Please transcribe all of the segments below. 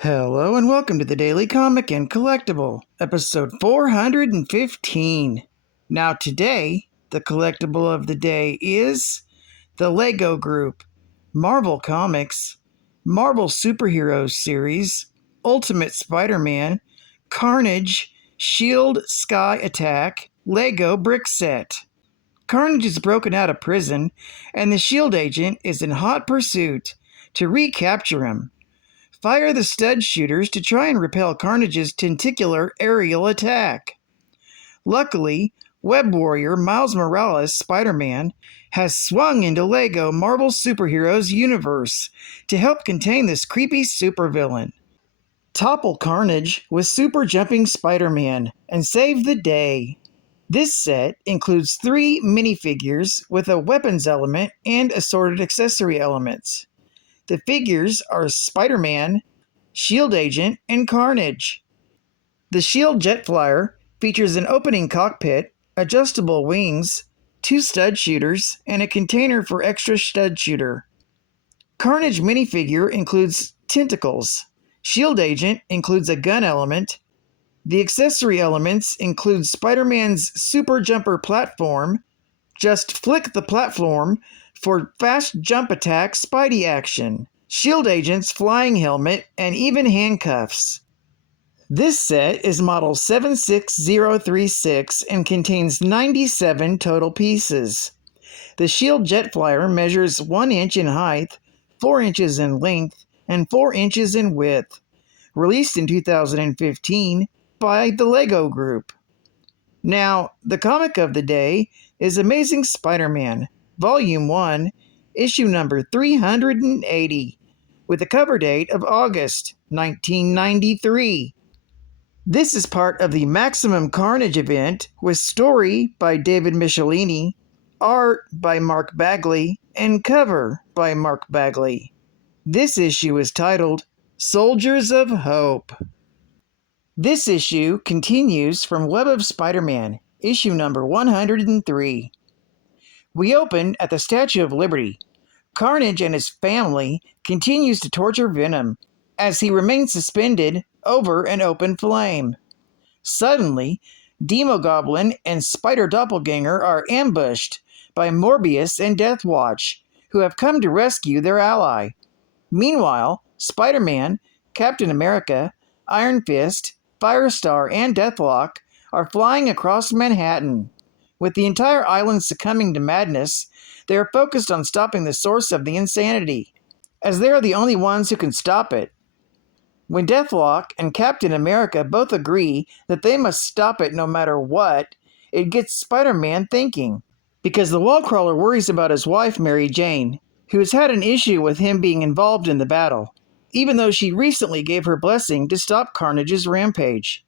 Hello and welcome to the Daily Comic and Collectible, episode 415. Now today, the collectible of the day is the Lego Group, Marvel Comics, Marvel Superheroes Series, Ultimate Spider-Man, Carnage, Shield Sky Attack, Lego Brick Set. Carnage is broken out of prison, and the Shield agent is in hot pursuit to recapture him. Fire the stud shooters to try and repel Carnage's tentacular aerial attack. Luckily, Web Warrior Miles Morales Spider-Man has swung into Lego Marvel Superheroes universe to help contain this creepy supervillain. Topple Carnage with Super Jumping Spider-Man and save the day. This set includes 3 minifigures with a weapons element and assorted accessory elements. The figures are Spider-Man, Shield Agent, and Carnage. The Shield Jet Flyer features an opening cockpit, adjustable wings, 2 stud shooters, and a container for extra stud shooter. Carnage minifigure includes tentacles. Shield Agent includes a gun element. The accessory elements include Spider-Man's Super Jumper platform. Just flick the platform for fast jump attack Spidey action, Shield Agent's flying helmet, and even handcuffs. This set is model 76036 and contains 97 total pieces. The Shield Jet Flyer measures 1 inch in height, 4 inches in length, and 4 inches in width. Released in 2015 by the Lego Group. Now, the comic of the day is Amazing Spider-Man, Volume 1, issue number 380, with a cover date of August 1993. This is part of the Maximum Carnage event with story by David Michelini, art by Mark Bagley, and cover by Mark Bagley. This issue is titled Soldiers of Hope. This issue continues from Web of Spider-Man, issue number 103. We open at the Statue of Liberty. Carnage and his family continues to torture Venom as he remains suspended over an open flame. Suddenly, Demogoblin and Spider Doppelganger are ambushed by Morbius and Deathwatch, who have come to rescue their ally. Meanwhile, Spider-Man, Captain America, Iron Fist, Firestorm, and Deathlock are flying across Manhattan. With the entire island succumbing to madness, they are focused on stopping the source of the insanity, as they are the only ones who can stop it. When Deathlock and Captain America both agree that they must stop it no matter what, it gets Spider-Man thinking, because the wallcrawler worries about his wife Mary Jane, who has had an issue with him being involved in the battle, even though she recently gave her blessing to stop Carnage's rampage.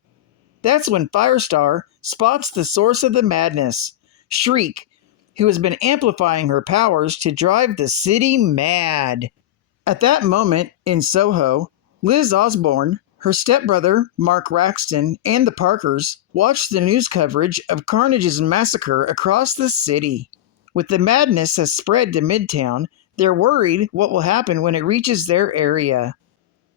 That's when Firestar spots the source of the madness, Shriek, who has been amplifying her powers to drive the city mad. At that moment, in Soho, Liz Osborne, her stepbrother, Mark Raxton, and the Parkers watch the news coverage of Carnage's massacre across the city. With the madness has spread to Midtown, they're worried what will happen when it reaches their area.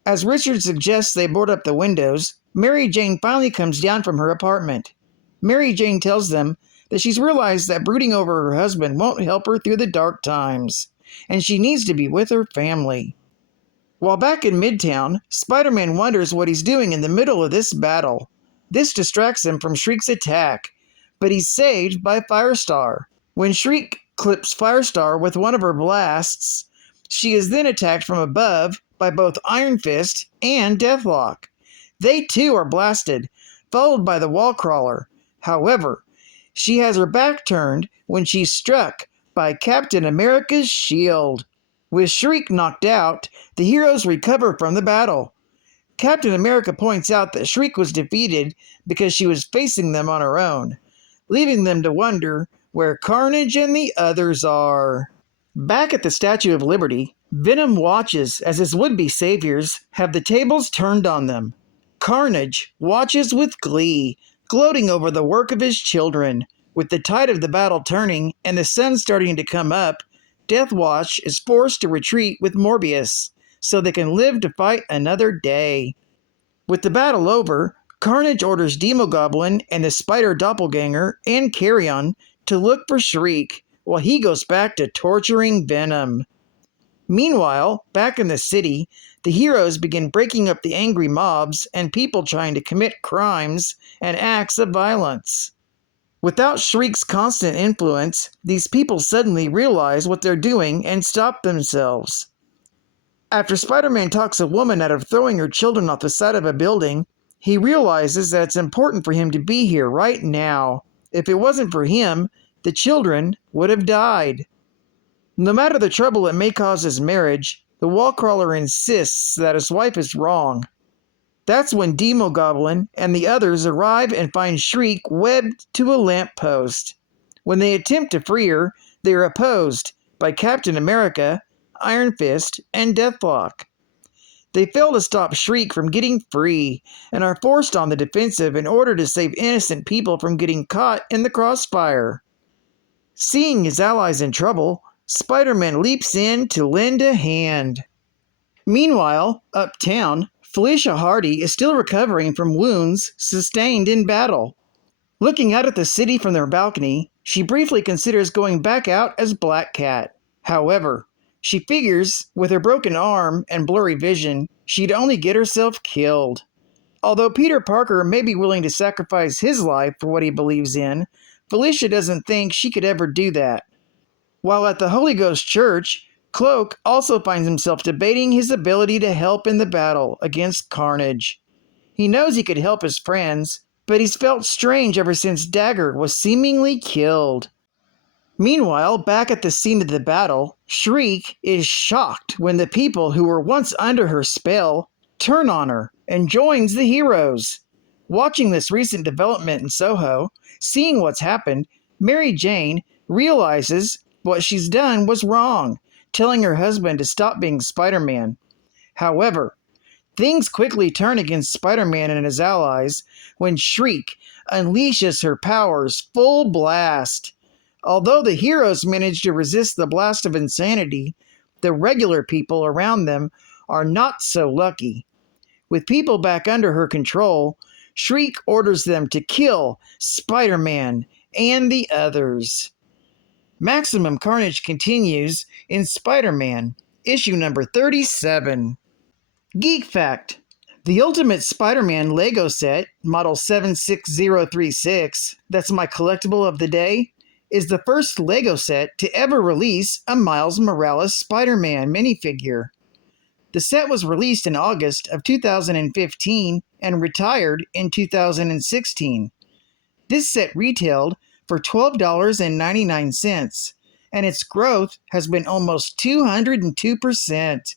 As Richard suggests they board up the windows, Mary Jane finally comes down from her apartment. Mary Jane tells them that she's realized that brooding over her husband won't help her through the dark times, and she needs to be with her family. While back in Midtown, Spider-Man wonders what he's doing in the middle of this battle. This distracts him from Shriek's attack, but he's saved by Firestar. When Shriek clips Firestar with one of her blasts, she is then attacked from above by both Iron Fist and Deathlock. They too are blasted, followed by the wallcrawler. However, she has her back turned when she's struck by Captain America's shield. With Shriek knocked out, the heroes recover from the battle. Captain America points out that Shriek was defeated because she was facing them on her own, leaving them to wonder where Carnage and the others are. Back at the Statue of Liberty, Venom watches as his would-be saviors have the tables turned on them. Carnage watches with glee, gloating over the work of his children. With the tide of the battle turning and the sun starting to come up, Deathwatch is forced to retreat with Morbius, so they can live to fight another day. With the battle over, Carnage orders Demogoblin and the Spider doppelganger and Carrion to look for Shriek, while he goes back to torturing Venom. Meanwhile, back in the city, the heroes begin breaking up the angry mobs and people trying to commit crimes and acts of violence. Without Shriek's constant influence, these people suddenly realize what they're doing and stop themselves. After Spider-Man talks a woman out of throwing her children off the side of a building, he realizes that it's important for him to be here right now. If it wasn't for him, the children would have died. No matter the trouble it may cause his marriage, the wall-crawler insists that his wife is wrong. That's when Demogoblin and the others arrive and find Shriek webbed to a lamppost. When they attempt to free her, they are opposed by Captain America, Iron Fist, and Deathlock. They fail to stop Shriek from getting free and are forced on the defensive in order to save innocent people from getting caught in the crossfire. Seeing his allies in trouble, Spider-Man leaps in to lend a hand. Meanwhile, uptown, Felicia Hardy is still recovering from wounds sustained in battle. Looking out at the city from their balcony, she briefly considers going back out as Black Cat. However, she figures, with her broken arm and blurry vision, she'd only get herself killed. Although Peter Parker may be willing to sacrifice his life for what he believes in, Felicia doesn't think she could ever do that. While at the Holy Ghost Church, Cloak also finds himself debating his ability to help in the battle against Carnage. He knows he could help his friends, but he's felt strange ever since Dagger was seemingly killed. Meanwhile, back at the scene of the battle, Shriek is shocked when the people who were once under her spell turn on her and joins the heroes. Watching this recent development in Soho, seeing what's happened, Mary Jane realizes what she's done was wrong, telling her husband to stop being Spider-Man. However, things quickly turn against Spider-Man and his allies when Shriek unleashes her powers full blast. Although the heroes manage to resist the blast of insanity, the regular people around them are not so lucky. With people back under her control, Shriek orders them to kill Spider-Man and the others. Maximum Carnage continues in Spider-Man, issue number 37. Geek Fact: the Ultimate Spider-Man Lego set, model 76036, that's my collectible of the day, is the first Lego set to ever release a Miles Morales Spider-Man minifigure. The set was released in August of 2015 and retired in 2016. This set retailed for $12.99, and its growth has been almost 202%.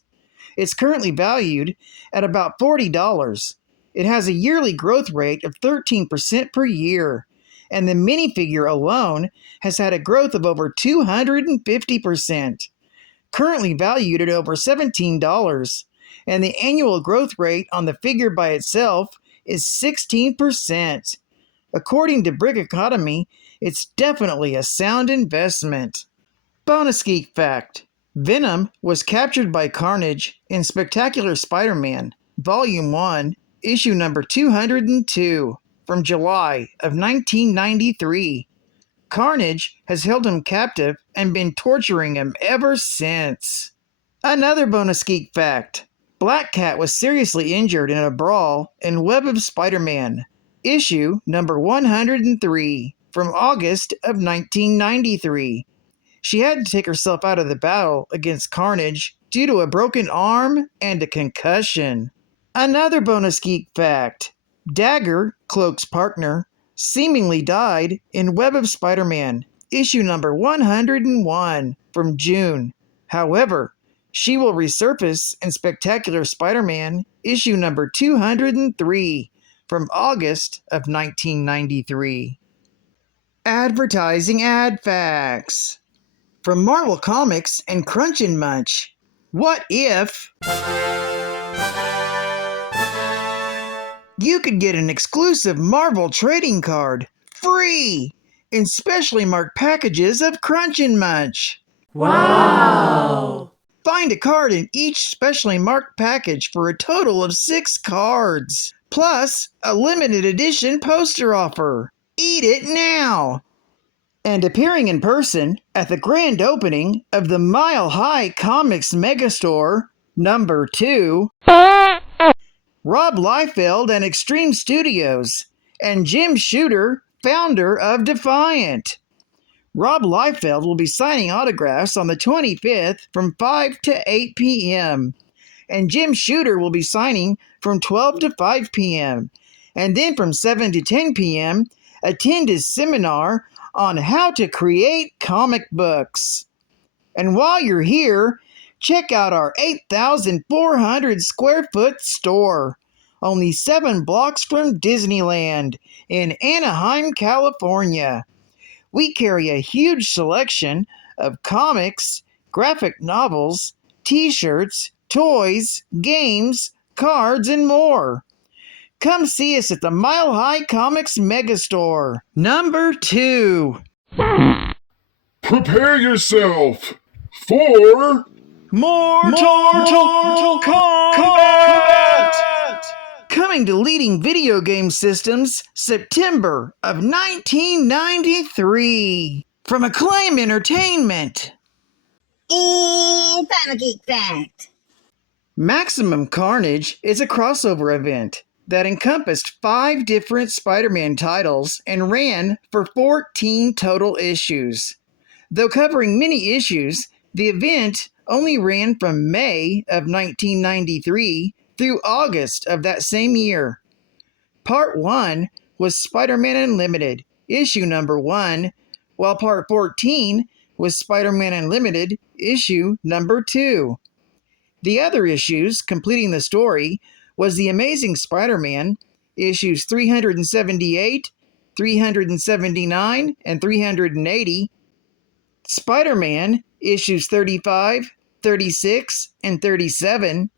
It's currently valued at about $40. It has a yearly growth rate of 13% per year, and the minifigure alone has had a growth of over 250%. Currently valued at over $17, and the annual growth rate on the figure by itself is 16%. According to Brick Economy, it's definitely a sound investment. Bonus Geek Fact: Venom was captured by Carnage in Spectacular Spider-Man, Volume 1, issue number 202, from July of 1993. Carnage has held him captive and been torturing him ever since. Another Bonus Geek Fact: Black Cat was seriously injured in a brawl in Web of Spider-Man, issue number 103, from August of 1993. She had to take herself out of the battle against Carnage due to a broken arm and a concussion. Another Bonus Geek Fact: Dagger, Cloak's partner, seemingly died in Web of Spider-Man, issue number 101, from June. However, she will resurface in Spectacular Spider-Man, issue number 203, from August of 1993. Advertising Ad Facts. From Marvel Comics and Crunch and Munch, what if you could get an exclusive Marvel trading card free in specially marked packages of Crunch and Munch? Wow! Find a card in each specially marked package for a total of 6 cards, plus a limited edition poster offer. Eat it now! And appearing in person at the grand opening of the Mile High Comics Megastore, number 2, Rob Liefeld and Extreme Studios, and Jim Shooter, founder of Defiant. Rob Liefeld will be signing autographs on the 25th from 5 to 8 p.m., and Jim Shooter will be signing from 12 to 5 p.m., and then from 7 to 10 p.m., attend his seminar on how to create comic books. And while you're here, check out our 8,400 square foot store, only 7 blocks from Disneyland in Anaheim, California. We carry a huge selection of comics, graphic novels, t-shirts, toys, games, cards, and more. Come see us at the Mile High Comics Megastore, number 2. Prepare yourself for Mortal Kombat! Coming to leading video game systems, September of 1993. From Acclaim Entertainment. And Final Geek Fact. Maximum Carnage is a crossover event that encompassed 5 different Spider-Man titles and ran for 14 total issues. Though covering many issues, the event only ran from May of 1993 through August of that same year. Part 1 was Spider-Man Unlimited, issue number 1, while Part 14 was Spider-Man Unlimited, issue number 2. The other issues completing the story was The Amazing Spider-Man, issues 378, 379, and 380, Spider-Man, issues 35, 36, and 37,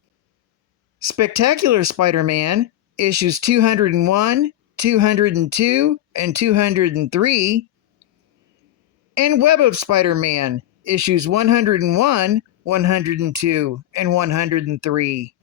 Spectacular Spider-Man, issues 201, 202, and 203, and Web of Spider-Man, issues 101, 102, and 103.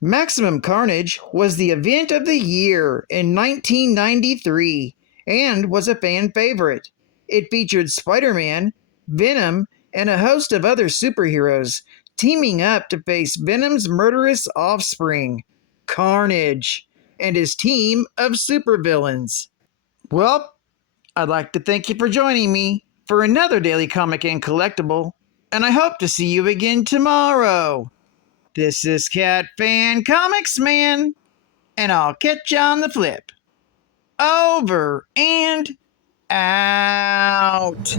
Maximum Carnage was the event of the year in 1993 and was a fan favorite. It featured Spider-Man, Venom, and a host of other superheroes teaming up to face Venom's murderous offspring, Carnage, and his team of supervillains. Well, I'd like to thank you for joining me for another Daily Comic and Collectible, and I hope to see you again tomorrow. This is Cat Fan Comics Man, and I'll catch you on the flip. Over and out.